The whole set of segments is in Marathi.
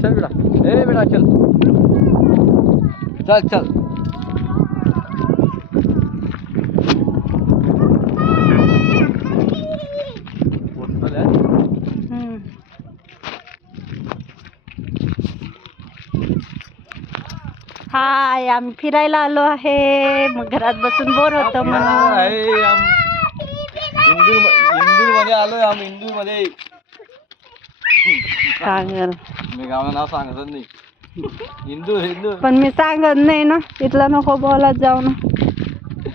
चल बेटा, ए बेटा चल चल चल। हाय, आम्ही फिरायला आलो आहे. मग घरात बसून बोर होतं म्हणून इंदूर मध्ये आलोय आम्ही. इंदूर मध्ये सांगल मी गावाचं नाव सांगतच नाही. इंदूर इंदूर पण मी सांगत नाही ना, इथला नको बोलत जाऊ ना.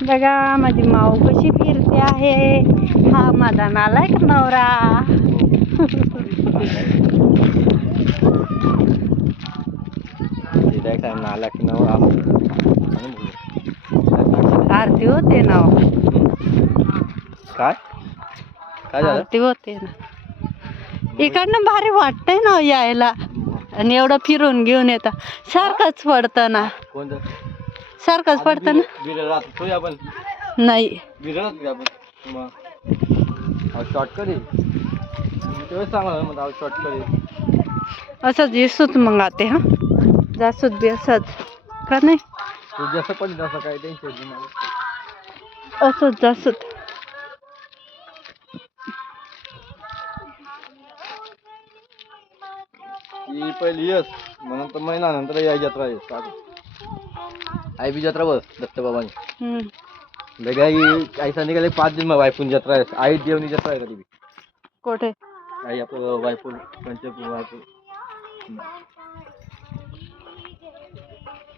बघा माझी माऊ कशी फिरते आहे. हा माझा नालायक नवरा. आरती होते ना. काय काय झालं? आरती होते ना. इकडनं भारी वाटतंय ना यायला. आणि एवढं फिरून घेऊन येता. सारखंच पडतं ना. कोणतं सारखंच पडतं ना. बिरळात थोडी आपण नाही बिरळात आपण मग शॉर्टकट आहे. तेव्हा सांगा मग शॉर्टकट आहे. असंच दिसत मग आते. हा जास्त बी असंच का नाही. तू जसं पण तसं काय टेन्शन नाही मला. असंच जास्त. ही पहिली यस म्हणून तर महिना नंतर या जत्रा आहे. आई बी जत्रा बस दत्तबाबांनी बेगा आई निघाले 5 दिन मग वायपून जत्रा आहे. आई देवनी जत्रा आहे कधी बी. कुठे आई आपलं वायपूर पंचपूर वायपूर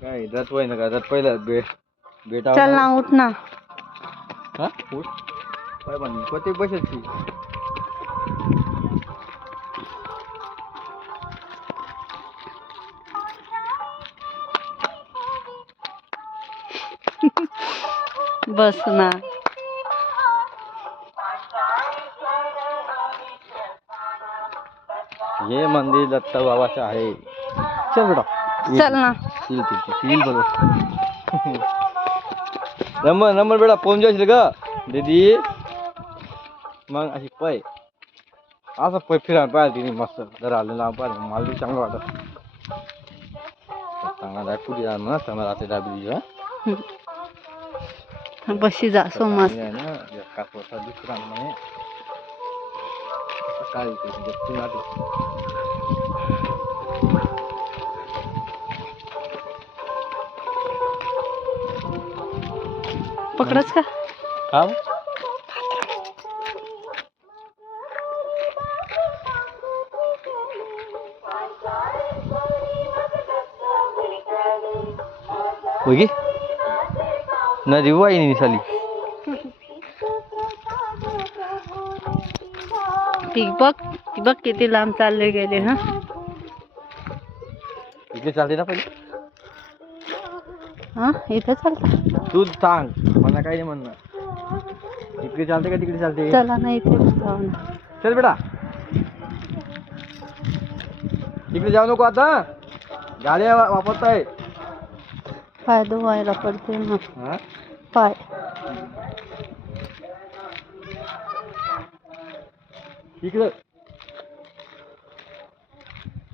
काय रथ होय ना का रथ पहिलं बेटा चल ना उठ ना. हा उठ काय म्हणली कोणते बसायची. बस ना. हे मंदिर दत्त बाबाचं आहे. चल बेटा चल ना. सील बरोबर नंबर नंबर बेटा पोहोच जायचं का दीदी. मग अशी पै असं पै फिरायला पाहिजे तिने मस्त जर आलं ना पाहिजे. मला बी चांगलं वाटत. चांगला जाय कुठे जा ना चांगला राहते दाबी बशी जा सो मस्त. ना का पोसा दुसरा म्हणे काय पकडच का काम होगी नदी वाई निसाली. ती बघ किती लांब चालले गेले. हा इकडे चालते ना पहिले. हा इथं चालतं. तू सांग मला काही नाही म्हणणार. इकडे चालते का तिकडे चालते. चला ना इथे जाऊ ना. चल बेटा इकडे जाऊ नको आता गाड्या वापरताय. पाय धुवायला पडते ना. हा पाय इकडं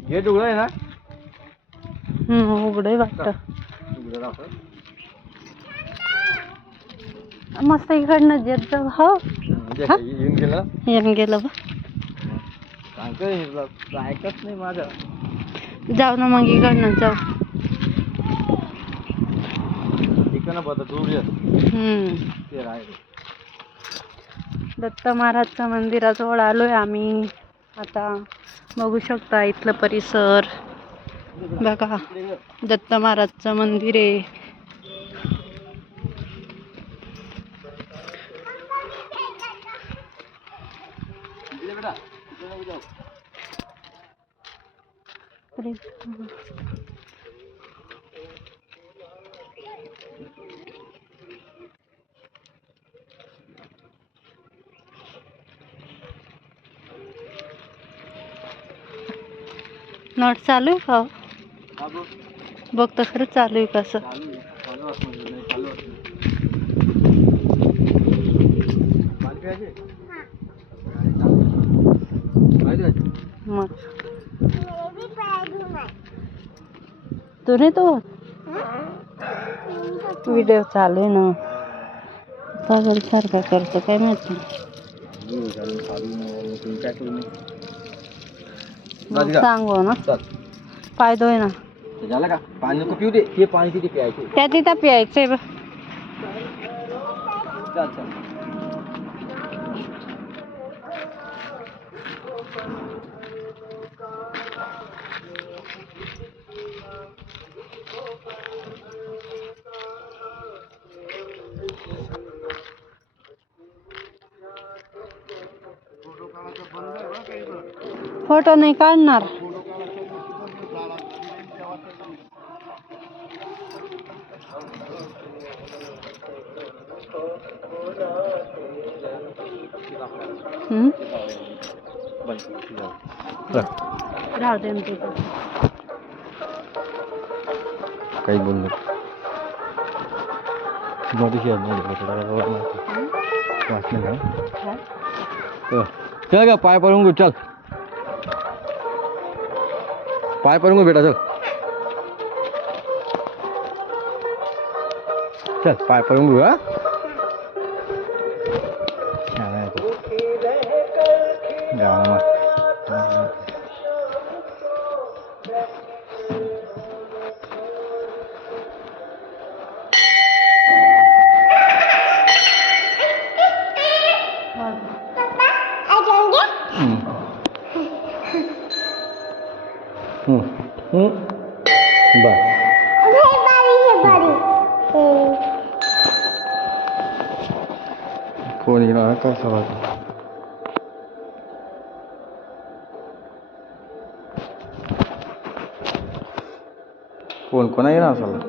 गेट उघड आहे ना. उघडे वाटत. उघडं राहतं. मस्त इकडनं जेत जाऊ. हो येऊन गेलं येऊन गेलं बा. सांगतोय ऐकत नाही माझं. जाऊ ना मग इकडनं जाऊ. इकडनं बघा दूर ते राहिले. दत्त महाराजच्या मंदिराजवळ आलोय आम्ही. आता बघू शकता इथलं परिसर. बघा दत्त महाराजचं मंदिर आहे. नोट चालू आहे का. बघ तर खरं चालू आहे कसं. मग तू नाही तो व्हिडिओ चालू आहे ना पागल सारखा करतो काय माहिती मग सांगू ना पाय धुय ना झालं का पाणी नको पिऊ दे ते पाणी तिथे प्यायचे त्या तिथं प्यायचंय बघ चल चल फोटो नाही काढणार राहू दे ना तिथं काही बोललो चल का पाय पडून घेऊ चल पाय पडून घेऊ बेटा चल चल पाय पडून घेऊ हा फोन येणार काय सवाल फोन कोणा येणार असाल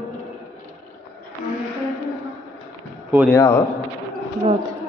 फोन येणार